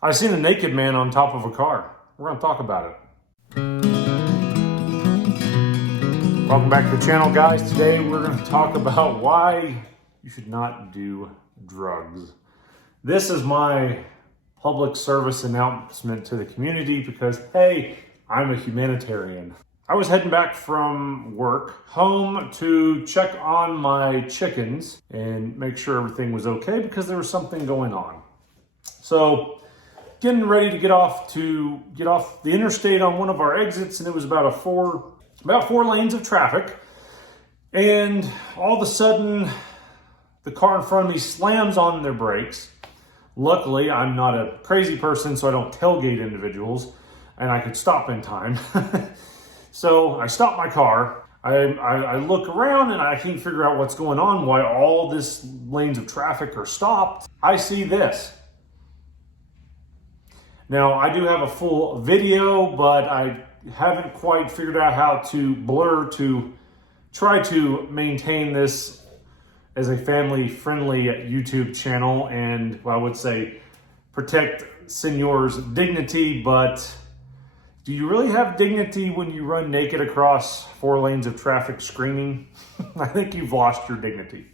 I seen a naked man on top of a car. We're going to talk about it. Welcome back to the channel, guys. Today we're going to talk about why you should not do drugs. This is my public service announcement to the community because, hey, I'm a humanitarian. I was heading back from work home to check on my chickens and make sure everything was okay because there was something going on. So getting ready to get off the interstate on one of our exits, and it was about four lanes of traffic. And all of a sudden, the car in front of me slams on their brakes. Luckily, I'm not a crazy person, so I don't tailgate individuals, and I could stop in time. So I stop my car. I look around and I can't figure out what's going on, why all this lanes of traffic are stopped. I see this. Now, I do have a full video, but I haven't quite figured out how to blur to try to maintain this as a family-friendly YouTube channel, and I would say protect Senor's dignity, but do you really have dignity when you run naked across 4 lanes of traffic screaming? I think you've lost your dignity.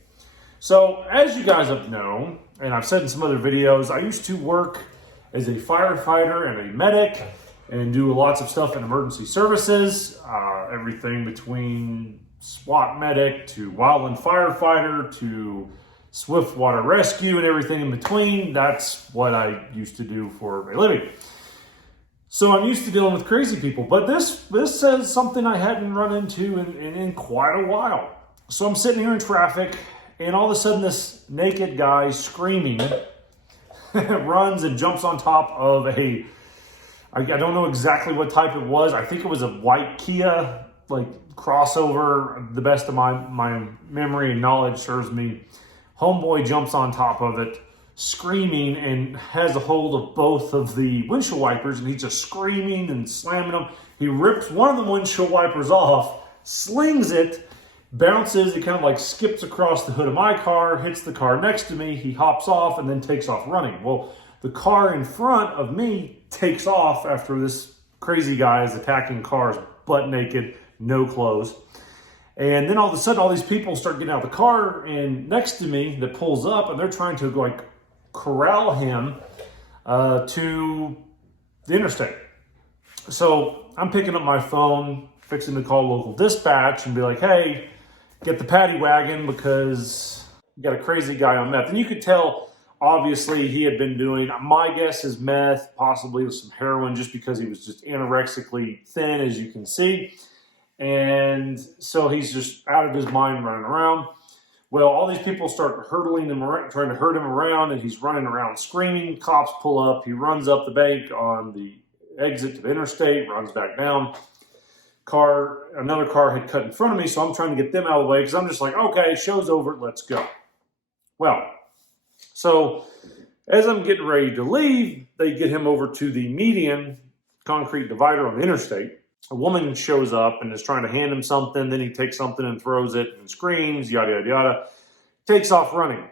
So, as you guys have known, and I've said in some other videos, I used to work as a firefighter and a medic and do lots of stuff in emergency services, everything between SWAT medic to wildland firefighter to swift water rescue and everything in between. That's what I used to do for a living. So I'm used to dealing with crazy people, but this says something I hadn't run into in quite a while. So I'm sitting here in traffic, and all of a sudden this naked guy screaming runs and jumps on top of I don't know exactly what type it was. I think it was a white Kia, like crossover. The best of my memory and knowledge serves me. Homeboy jumps on top of it, screaming, and has a hold of both of the windshield wipers, and he's just screaming and slamming them. He rips one of the windshield wipers off, slings it, bounces, it kind of like skips across the hood of my car, hits the car next to me, he hops off and then takes off running. Well, the car in front of me takes off after this crazy guy is attacking cars butt naked, no clothes. And then all of a sudden, all these people start getting out of the car and next to me that pulls up, and they're trying to like corral him to the interstate. So I'm picking up my phone, fixing to call local dispatch and be like, hey, get the paddy wagon because you got a crazy guy on meth. And you could tell, obviously, he had been doing, my guess is meth, possibly with some heroin, just because he was just anorexically thin, as you can see. And so he's just out of his mind running around. Well, all these people start hurdling him around, trying to herd him around, and he's running around screaming. Cops pull up. He runs up the bank on the exit to the interstate, runs back down. Another car had cut in front of me, so I'm trying to get them out of the way because I'm just like, okay, show's over, let's go. Well, so as I'm getting ready to leave, they get him over to the median concrete divider on the interstate. A woman shows up and is trying to hand him something. Then he takes something and throws it and screams, yada, yada, yada. Takes off running.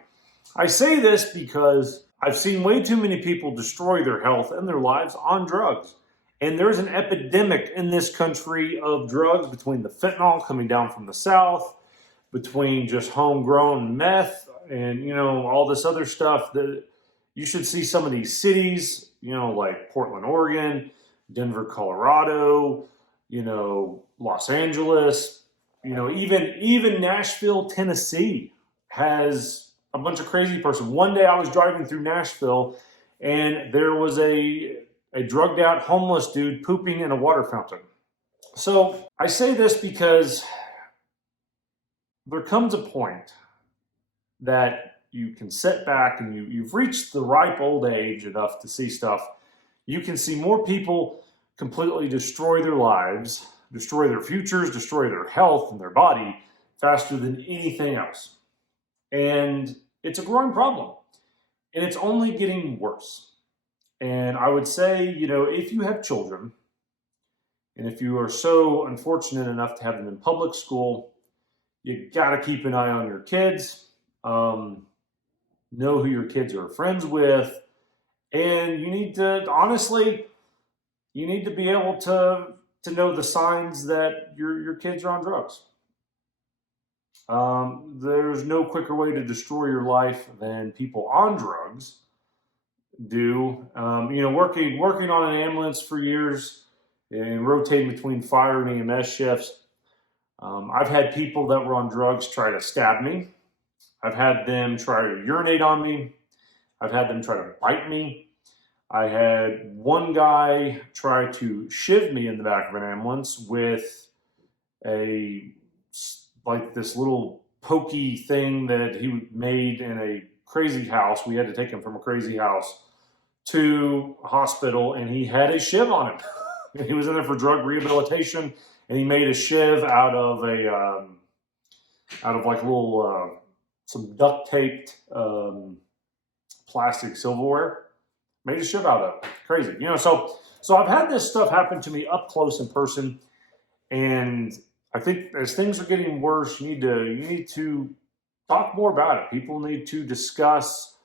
I say this because I've seen way too many people destroy their health and their lives on drugs. And there's an epidemic in this country of drugs between the fentanyl coming down from the south, between just homegrown meth and, all this other stuff. That you should see some of these cities, like Portland, Oregon, Denver, Colorado, Los Angeles, even Nashville, Tennessee has a bunch of crazy person. One day I was driving through Nashville and there was a drugged out homeless dude pooping in a water fountain. So I say this because there comes a point that you can sit back and you've reached the ripe old age enough to see stuff. You can see more people completely destroy their lives, destroy their futures, destroy their health and their body faster than anything else. And it's a growing problem. And it's only getting worse. And I would say, if you have children, and if you are so unfortunate enough to have them in public school, you got to keep an eye on your kids, know who your kids are friends with, And you need to, honestly, you need to be able to know the signs that your kids are on drugs. There's no quicker way to destroy your life than people on drugs do. Working on an ambulance for years and rotating between fire and EMS shifts, I've had people that were on drugs try to stab me. I've had them try to urinate on me. I've had them try to bite me. I had one guy try to shiv me in the back of an ambulance with this little pokey thing that he made in a crazy house. We had to take him from a crazy house to a hospital, and he had a shiv on him. He was in there for drug rehabilitation, and he made a shiv out of some duct taped plastic silverware. Made a shiv out of it. Crazy, So I've had this stuff happen to me up close in person, and I think as things are getting worse, you need to talk more about it. People need to discuss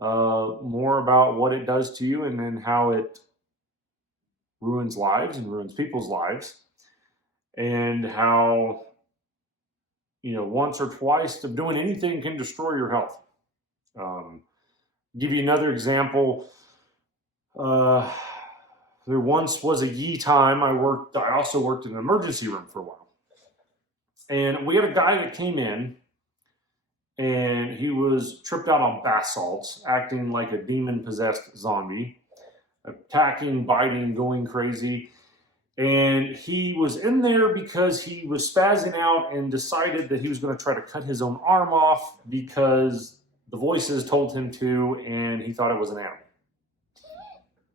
more about what it does to you, and then how it ruins lives and ruins people's lives, and how once or twice of doing anything can destroy your health. Give you another example. There once was a time I also worked in an emergency room for a while. And we had a guy that came in, and he was tripped out on bath salts, acting like a demon-possessed zombie, attacking, biting, going crazy. And he was in there because he was spazzing out and decided that he was going to try to cut his own arm off because the voices told him to, and he thought it was an animal.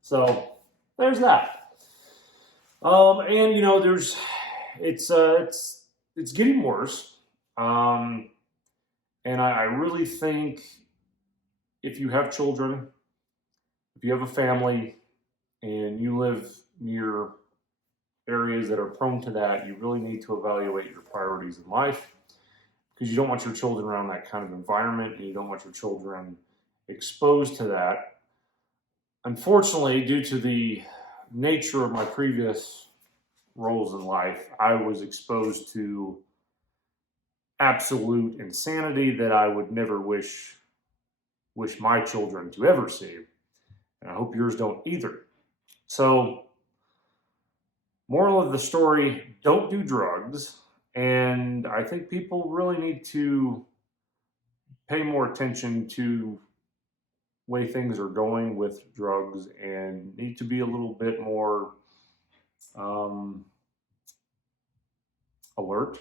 So there's that. It's getting worse. And I really think if you have children, if you have a family, and you live near areas that are prone to that, you really need to evaluate your priorities in life, because you don't want your children around that kind of environment, and you don't want your children exposed to that. Unfortunately, due to the nature of my previous roles in life, I was exposed to absolute insanity that I would never wish my children to ever see. And I hope yours don't either. So, moral of the story, don't do drugs. And I think people really need to pay more attention to way things are going with drugs, and need to be a little bit more alert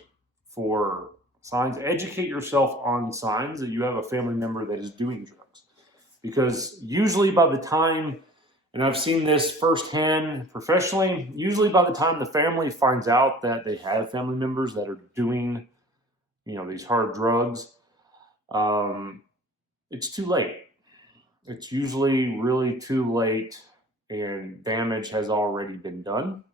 for signs. Educate yourself on signs that you have a family member that is doing drugs. Because usually by the time, and I've seen this firsthand professionally, usually by the time the family finds out that they have family members that are doing, these hard drugs, it's too late. It's usually really too late, and damage has already been done.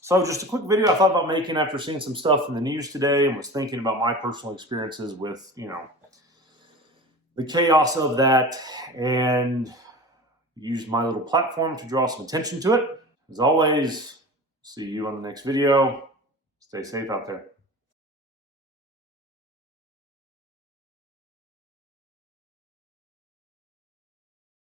So just a quick video I thought about making after seeing some stuff in the news today, and was thinking about my personal experiences with, the chaos of that, and use my little platform to draw some attention to it. As always, see you on the next video. Stay safe out there.